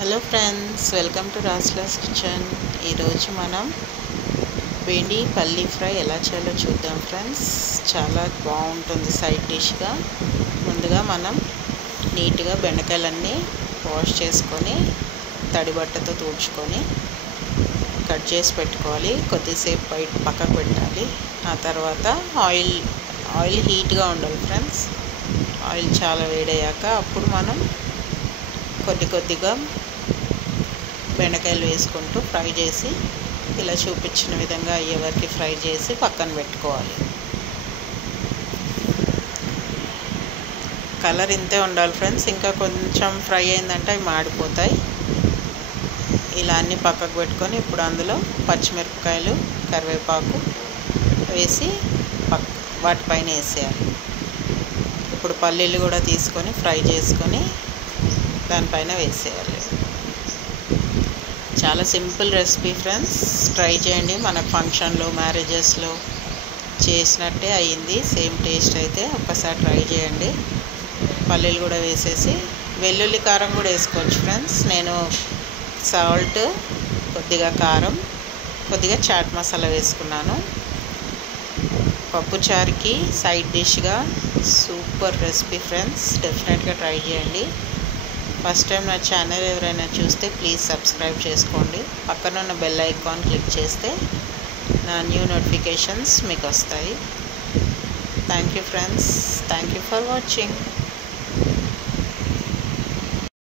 Hello friends, welcome to Raslas kitchen. ఈరోజు మనం బెండి పల్లీ ఫ్రై ఎలా చేయాలో చూద్దాం ఫ్రెండ్స్. చాలా బాగుంటుంది సైడ్ డిష్గా. ముందుగా మనం నీట్గా బెండకాయలన్నీ వాష్ చేసుకొని తడి బట్టతో తుడుచుకొని కట్ చేసి పెట్టుకోవాలి. కొద్దిసేపు పక్కకు పెట్టాలి. ఆ తర్వాత ఆయిల్ హీట్గా ఉండాలి ఫ్రెండ్స్. ఆయిల్ చాలా వేడయ్యాక అప్పుడు మనం కొద్దిగా బెండకాయలు వేసుకుంటూ ఫ్రై చేసి ఇలా చూపించిన విధంగా అయ్యే వరకు ఫ్రై చేసి పక్కన పెట్టుకోవాలి. కలర్ ఇంతే ఉండాలి ఫ్రెండ్స్. ఇంకా కొంచెం ఫ్రై అయిందంటే అవి మాడిపోతాయి. ఇలా అన్నీ పక్కకు పెట్టుకొని ఇప్పుడు అందులో పచ్చిమిరపకాయలు, కరివేపాకు వేసి వాటిపైన వేసేయాలి. ఇప్పుడు పల్లీలు కూడా తీసుకొని ఫ్రై చేసుకొని దానిపైన వేసేయాలి. చాలా సింపుల్ రెసిపీ ఫ్రెండ్స్, ట్రై చేయండి. మనకు ఫంక్షన్లో, మ్యారేజెస్లో చేసినట్టే అయ్యింది. సేమ్ టేస్ట్ అయితే ఒక్కసారి ట్రై చేయండి. పల్లీలు కూడా వేసేసి వెల్లుల్లి కారం కూడా వేసుకోవచ్చు ఫ్రెండ్స్. నేను సాల్ట్, కొద్దిగా కారం, కొద్దిగా చాట్ మసాలా వేసుకున్నాను. పప్పుచారుకి సైడ్ డిష్గా సూపర్ రెసిపీ ఫ్రెండ్స్. డెఫినెట్గా ట్రై చేయండి. ఫస్ట్ టైం నా ఛానల్ ఎవరైనా చూస్తే ప్లీజ్ సబ్స్క్రైబ్ చేసుకోండి. పక్కన ఉన్న బెల్ ఐకాన్ క్లిక్ చేస్తే నా న్యూ నోటిఫికేషన్స్ మీకు వస్తాయి. Thank you friends. Thank you for watching.